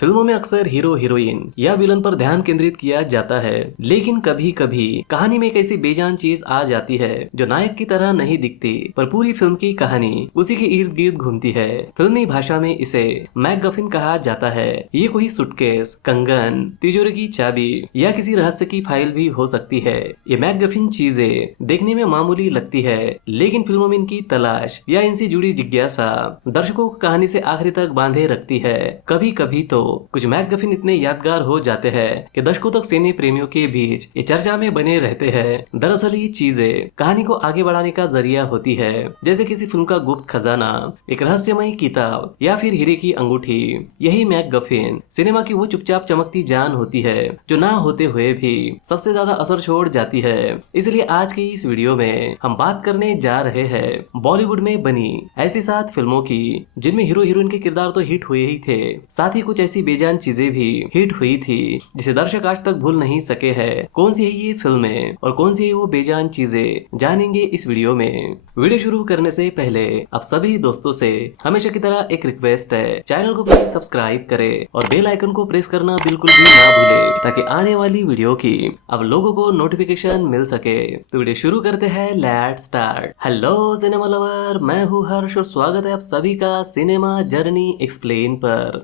फिल्मों में अक्सर हीरो हीरोइन या विलन पर ध्यान केंद्रित किया जाता है, लेकिन कभी कभी कहानी में एक ऐसी बेजान चीज आ जाती है जो नायक की तरह नहीं दिखती, पर पूरी फिल्म की कहानी उसी के इर्द गिर्द घूमती है। फिल्मी भाषा में इसे मैकगफिन कहा जाता है। ये कोई सूटकेस, कंगन, तिजोरी की चाबी या किसी रहस्य की फाइल भी हो सकती है। ये मैकगफिन चीजें देखने में मामूली लगती है, लेकिन फिल्मों में इनकी तलाश या इनसे जुड़ी जिज्ञासा दर्शकों को कहानी से आखिरी तक बांधे रखती है। कभी कभी तो कुछ मैकगफिन इतने यादगार हो जाते हैं कि दशकों तक सिने प्रेमियों के बीच ये चर्चा में बने रहते हैं। दरअसल ये चीजें कहानी को आगे बढ़ाने का जरिया होती है, जैसे किसी फिल्म का गुप्त खजाना, एक रहस्यमयी किताब या फिर हीरे की अंगूठी। यही मैकगफिन सिनेमा की वो चुपचाप चमकती जान होती है जो ना होते हुए भी सबसे ज्यादा असर छोड़ जाती है। इसलिए आज की इस वीडियो में हम बात करने जा रहे हैं बॉलीवुड में बनी ऐसी 7 फिल्मों की जिनमें हीरो हीरोइन के किरदार तो हिट हुए ही थे, साथ ही कुछ ऐसी बेजान चीजें भी हिट हुई थी जिसे दर्शक आज तक भूल नहीं सके हैं। कौन सी है ये फिल्में और कौन सी है वो बेजान चीजें, जानेंगे इस वीडियो में। वीडियो शुरू करने से पहले आप सभी दोस्तों से हमेशा की तरह एक रिक्वेस्ट है, चैनल को प्लीज सब्सक्राइब करें और बेल आइकन को प्रेस करना बिल्कुल भी ना भूले, ताकि आने वाली वीडियो की आप लोगों को नोटिफिकेशन मिल सके। तो वीडियो शुरू करते हैं, let's start. Hello cinema lover, मैं हूँ हर्ष और स्वागत है आप सभी का सिनेमा जर्नी एक्सप्लेन पर।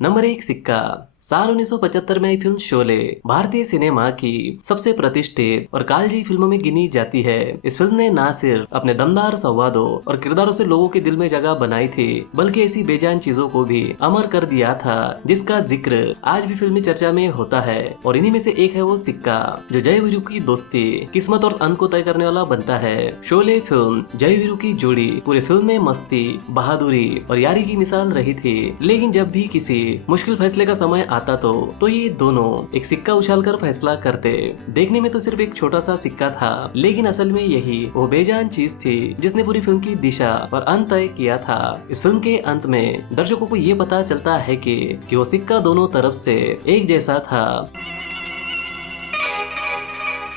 नंबर 1, सिक्का। साल 1975 में आई फिल्म शोले भारतीय सिनेमा की सबसे प्रतिष्ठित और कालजी फिल्मों में गिनी जाती है। इस फिल्म ने न सिर्फ अपने दमदार संवादों और किरदारों से लोगों के दिल में जगह बनाई थी, बल्कि ऐसी बेजान चीजों को भी अमर कर दिया था जिसका जिक्र आज भी फिल्मी चर्चा में होता है। और इन्हीं में से एक है वो सिक्का, जो जय वीरू की दोस्ती, किस्मत और अंत को तय करने वाला बनता है। शोले फिल्म जय वीरू की जोड़ी पूरे फिल्म में मस्ती, बहादुरी और यारी की मिसाल रही थी। लेकिन जब भी किसी मुश्किल फैसले का समय आता तो ये दोनों एक सिक्का उछालकर फैसला करते। देखने में तो सिर्फ एक छोटा सा सिक्का था, लेकिन असल में यही वो बेजान चीज थी जिसने पूरी फिल्म की दिशा और अंत तय किया था। इस फिल्म के अंत में दर्शकों को ये पता चलता है कि वो सिक्का दोनों तरफ से एक जैसा था,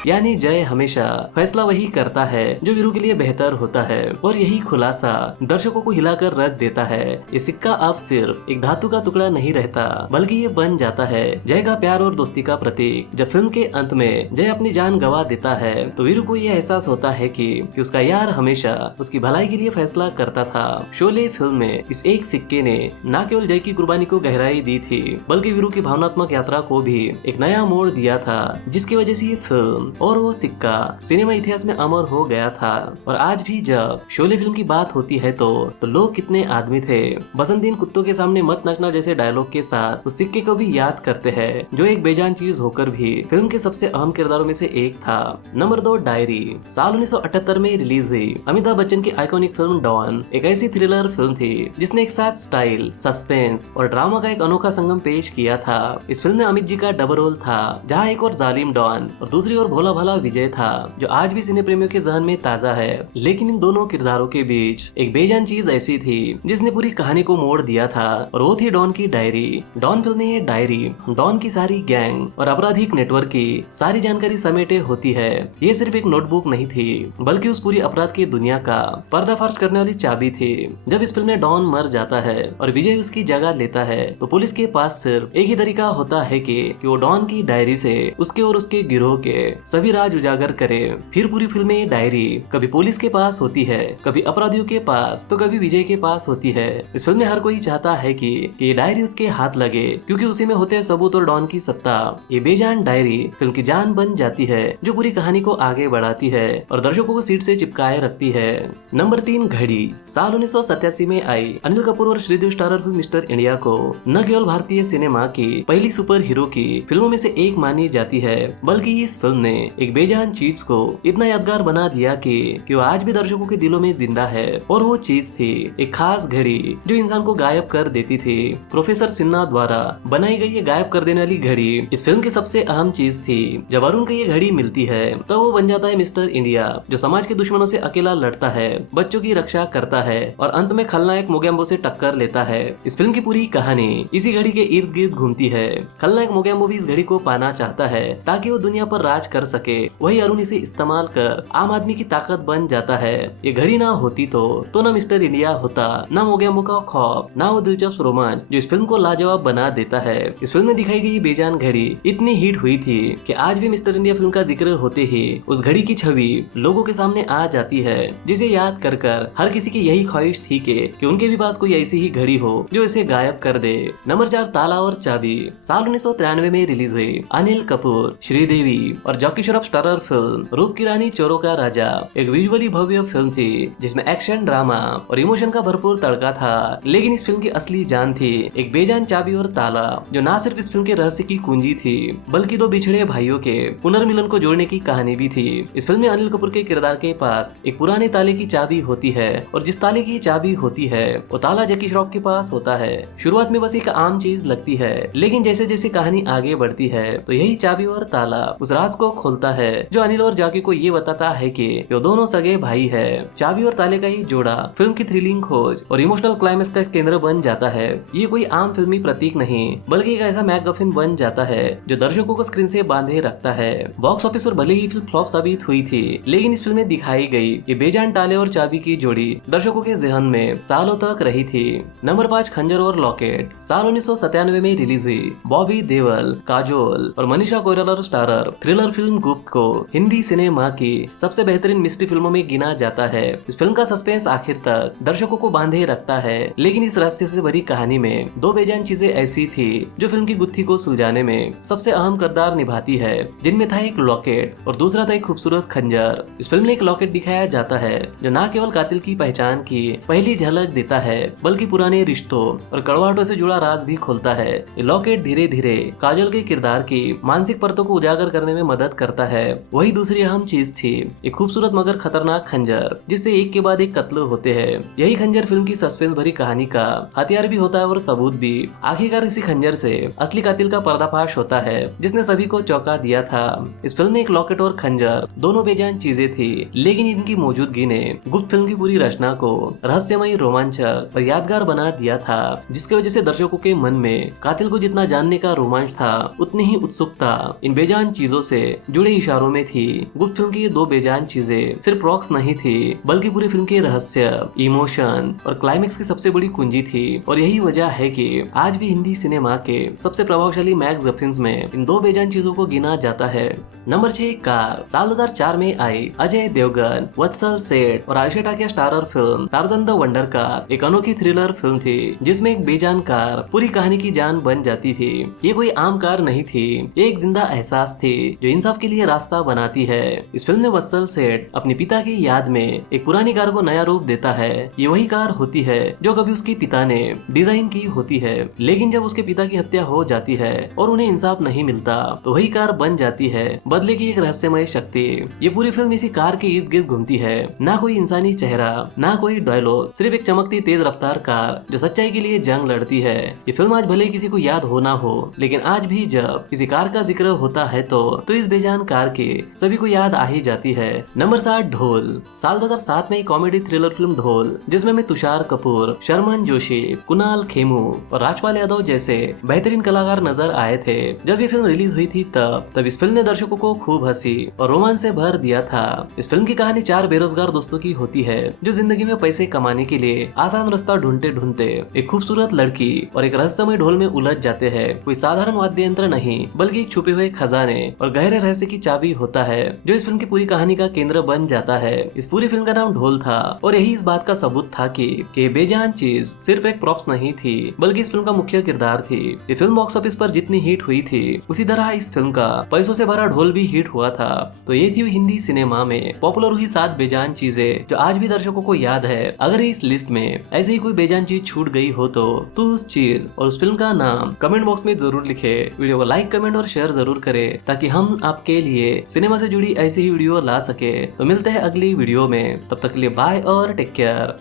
यानी जय हमेशा फैसला वही करता है जो वीरू के लिए बेहतर होता है। और यही खुलासा दर्शकों को हिलाकर रख देता है। ये सिक्का अब सिर्फ एक धातु का टुकड़ा नहीं रहता, बल्कि ये बन जाता है जय का प्यार और दोस्ती का प्रतीक। जब फिल्म के अंत में जय अपनी जान गंवा देता है तो वीरू को ये एहसास होता है कि उसका यार हमेशा उसकी भलाई के लिए फैसला करता था। शोले फिल्म में इस एक सिक्के ने न केवल जय की कुर्बानी को गहराई दी थी, बल्कि वीरू की भावनात्मक यात्रा को भी एक नया मोड़ दिया था, जिसकी वजह से ये फिल्म और वो सिक्का सिनेमा इतिहास में अमर हो गया था। और आज भी जब शोले फिल्म की बात होती है तो लोग कितने आदमी थे बसंत दिन कुत्तों के सामने मत नाचना जैसे डायलॉग के साथ उस सिक्के को भी याद करते हैं, जो एक बेजान चीज होकर भी फिल्म के सबसे अहम किरदारों में से एक था। Number 2, diary. साल 1978 में रिलीज हुई अमिताभ बच्चन की आइकॉनिक फिल्म डॉन एक ऐसी थ्रिलर फिल्म थी जिसने एक साथ स्टाइल, सस्पेंस और ड्रामा का एक अनोखा संगम पेश किया था। इस फिल्म में अमित जी का डबल रोल था, जहाँ एक और जालिम डॉन और दूसरी ओर भोला भाला विजय था, जो आज भी सिने प्रेमियों के जहन में ताजा है। लेकिन इन दोनों किरदारों के बीच एक बेजान चीज ऐसी थी जिसने पूरी कहानी को मोड़ दिया था, और वो थी डॉन की डायरी। डॉन फिल्म में ये डायरी डॉन की सारी गैंग और आपराधिक नेटवर्क की सारी जानकारी समेटे होती है। ये सिर्फ एक नोटबुक नहीं थी, बल्कि उस पूरी अपराध की दुनिया का पर्दाफाश करने वाली चाबी थी। जब इस फिल्म में डॉन मर जाता है और विजय उसकी जगह लेता है, तो पुलिस के पास सिर्फ एक ही तरीका होता है कि वो डॉन की डायरी से उसके और उसके गिरोह के सभी राज उजागर करे। फिर पूरी फिल्म में डायरी कभी पुलिस के पास होती है, कभी अपराधियों के पास, तो कभी विजय के पास होती है। इस फिल्म में हर कोई चाहता है कि ये डायरी उसके हाथ लगे, क्योंकि उसी में होते हैं सबूत और डॉन की सत्ता। ये बेजान डायरी फिल्म की जान बन जाती है, जो पूरी कहानी को आगे बढ़ाती है और दर्शकों को सीट से चिपकाए रखती है। नंबर 3, घड़ी। साल 1987 में आई अनिल कपूर और Sridevi starrer film Mister India को न केवल भारतीय सिनेमा की पहली सुपर हीरो की फिल्मों में से एक मानी जाती है, बल्कि इस फिल्म ने एक बेजान चीज को इतना यादगार बना दिया कि वो आज भी दर्शकों के दिलों में जिंदा है। और वो चीज थी एक खास घड़ी जो इंसान को गायब कर देती थी। प्रोफेसर सिन्हा द्वारा बनाई गई ये गायब कर देने वाली घड़ी इस फिल्म की सबसे अहम चीज थी। जब अरुण को ये घड़ी मिलती है तो वो बन जाता है मिस्टर इंडिया, जो समाज के दुश्मनों से अकेला लड़ता है, बच्चों की रक्षा करता है और अंत में खलनायक मोगेम्बो से टक्कर लेता है। इस फिल्म की पूरी कहानी इसी घड़ी के इर्द गिर्द घूमती है। खलनायक मोगेम्बो भी इस घड़ी को पाना चाहता है ताकि वो दुनिया पर राज कर सके, वही अरुण इसे इस्तेमाल कर आम आदमी की ताकत बन जाता है। ये घड़ी ना होती तो ना मिस्टर इंडिया होता, ना मोगेम्बो का खौफ, ना वो दिलचस्प रोमांच जो इस फिल्म को लाजवाब बना देता है। इस फिल्म में दिखाई गई बेजान घड़ी इतनी हिट हुई थी कि आज भी मिस्टर इंडिया फिल्म का जिक्र होते ही उस घड़ी की छवि लोगों के सामने आ जाती है, जिसे याद कर कर हर किसी की यही ख्वाहिश थी कि उनके भी पास कोई ऐसी ही घड़ी हो जो इसे गायब कर दे। नंबर 4, ताला और चाबी। साल 1993 में रिलीज हुई अनिल कपूर, श्रीदेवी और जॉकी श्रॉफ स्टारर फिल्म रूप की रानी चोरों का राजा एक विजुअली भव्य फिल्म थी जिसमें एक्शन, ड्रामा और इमोशन का भरपूर तड़का था। लेकिन इस फिल्म की असली जान थी एक बेजान चाबी और ताला, जो ना सिर्फ इस फिल्म के रहस्य की कुंजी थी बल्कि दो बिछड़े भाइयों के पुनर्मिलन को जोड़ने की कहानी भी थी। इस फिल्म में अनिल कपूर के किरदार के पास एक पुराने ताले की चाबी होती है और जिस ताले की चाबी होती है वो ताला जैकी श्रॉफ के पास होता है। शुरुआत में बस एक आम चीज लगती है, लेकिन जैसे जैसे कहानी आगे बढ़ती है तो यही चाबी और ताला उस राज को खोलता है जो अनिल और जॉकी को ये बताता है कि वो दोनों सगे भाई है। चाबी और ताले का ये जोड़ा फिल्म की थ्रिलिंग खोज और इमोशनल क्लाइमेक्स का केंद्र बन जाता है। ये कोई आम फिल्मी प्रतीक नहीं बल्कि एक ऐसा मैकगफिन बन जाता है जो दर्शकों को स्क्रीन से बांधे रखता है। बॉक्स ऑफिस पर भले ही फिल्म फ्लॉप साबित हुई थी, लेकिन इस फिल्म में दिखाई गई ये बेजान ताले और चाबी की जोड़ी दर्शकों के जहन में सालों तक रही थी। नंबर 5, खंजर और लॉकेट। साल 1997 में रिलीज हुई बॉबी देओल, काजोल और Manisha Koirala starrer thriller film गुप्त को हिंदी सिनेमा की सबसे बेहतरीन मिस्ट्री फिल्मों में गिना जाता है। इस फिल्म का सस्पेंस आखिर तक दर्शकों को बांधे रखता है, लेकिन इस रहस्य से भरी कहानी में दो बेजान चीजें ऐसी थी जो फिल्म की गुत्थी को सुलझाने में सबसे अहम किरदार निभाती है, जिनमें था एक लॉकेट और दूसरा था एक खूबसूरत खंजर। इस फिल्म में एक लॉकेट दिखाया जाता है जो न केवल कातिल की पहचान की पहली झलक देता है बल्कि पुराने रिश्तों और कड़वाहटों से जुड़ा राज भी खोलता है। ये लॉकेट धीरे धीरे काजल के किरदार की मानसिक परतों को उजागर करने में मदद करता है। वही दूसरी अहम चीज थी एक खूबसूरत मगर खतरनाक खंजर जिससे एक के बाद एक कत्ल होते हैं। यही खंजर फिल्म की सस्पेंस भरी कहानी का हथियार भी होता है और सबूत भी। आखिरकार इसी खंजर से असली कातिल का पर्दाफाश होता है जिसने सभी को चौंका दिया था। इस फिल्म में एक लॉकेट और खंजर दोनों बेजान चीजें थी, लेकिन इनकी मौजूदगी ने गुप्त फिल्म की पूरी रचना को रहस्यमयी, रोमांचक और यादगार बना दिया था, जिसकी वजह से दर्शकों के मन में कातिल को जितना जानने का रोमांच था उतनी ही उत्सुकता इन बेजान चीजों से जुड़े इशारों में थी। गुप्त फिल्म की ये दो बेजान चीजें सिर्फ रॉक्स नहीं थी बल्कि पूरी फिल्म के रहस्य, इमोशन और क्लाइमेक्स की सबसे बड़ी कुंजी थी। और यही वजह है कि आज भी हिंदी सिनेमा के सबसे प्रभावशाली मैगज़ीन्स में इन दो बेजान चीजों को गिना जाता है। Number 6, car. साल 2004 में आई अजय देवगन, वत्सल सेठ और Ayesha Takia starrer film Tarzan the wonder car एक अनोखी थ्रिलर फिल्म थी जिसमें एक बेजान कार पूरी कहानी की जान बन जाती थी। ये कोई आम कार नहीं थी, एक जिंदा एहसास थी जो इंसाफ के लिए रास्ता बनाती है। इस फिल्म में वत्सल सेठ अपने पिता की याद में एक पुरानी कार को नया रूप देता है। ये वही कार होती है जो कभी उसके पिता ने डिजाइन की होती है, लेकिन जब उसके पिता की हत्या हो जाती है और उन्हें इंसाफ नहीं मिलता तो वही कार बन जाती है बदले की एक रहस्यमय शक्ति। ये पूरी फिल्म इसी कार के इर्द गिर्द घूमती है। ना कोई इंसानी चेहरा, ना कोई डायलॉग, सिर्फ एक चमकती तेज रफ्तार कार जो सच्चाई के लिए जंग लड़ती है। ये फिल्म आज भले किसी को याद हो ना हो, लेकिन आज भी जब किसी कार का जिक्र होता है तो इस बेजान कार के सभी को याद आ ही जाती है। नंबर 7, ढोल। साल 2007 में एक कॉमेडी थ्रिलर फिल्म ढोल, जिसमें में तुषार कपूर, शर्मन जोशी, कुणाल खेमू और राजपाल यादव जैसे बेहतरीन कलाकार नजर आए थे। जब ये फिल्म रिलीज हुई थी तब इस फिल्म ने दर्शकों को खूब हंसी और रोमांच से भर दिया था। इस फिल्म की कहानी 4 बेरोजगार दोस्तों की होती है जो जिंदगी में पैसे कमाने के लिए आसान रास्ता ढूंढते ढूंढते एक खूबसूरत लड़की और एक रहस्यमय ढोल में उलझ जाते हैं। कोई साधारण वाद्य यंत्र नहीं बल्कि एक छुपे हुए खजाने और गहरे रहस्य की चाबी होता है जो इस फिल्म की पूरी कहानी का केंद्र बन जाता है। इस पूरी फिल्म का नाम ढोल था और यही इस बात का सबूत था कि बेजान चीज सिर्फ एक प्रॉप्स नहीं थी बल्कि इस फिल्म का मुख्य किरदार थी। ये फिल्म बॉक्स ऑफिस पर जितनी हिट हुई थी उसी तरह इस फिल्म का पैसों से भरा ढोल भी हिट हुआ था। तो ये थी हिंदी सिनेमा में पॉपुलर हुई 7 बेजान चीजें जो आज भी दर्शकों को याद है। अगर इस लिस्ट में ऐसे ही कोई बेजान चीज छूट गई हो तो उस चीज और उस फिल्म का नाम कमेंट बॉक्स में जरूर लिखे। वीडियो को लाइक, कमेंट और शेयर जरूर करें ताकि हम आपके लिए सिनेमा से जुड़ी ऐसी ही वीडियो ला सके। तो मिलते हैं अगली वीडियो में, तब तक के लिए बाय और टेक केयर।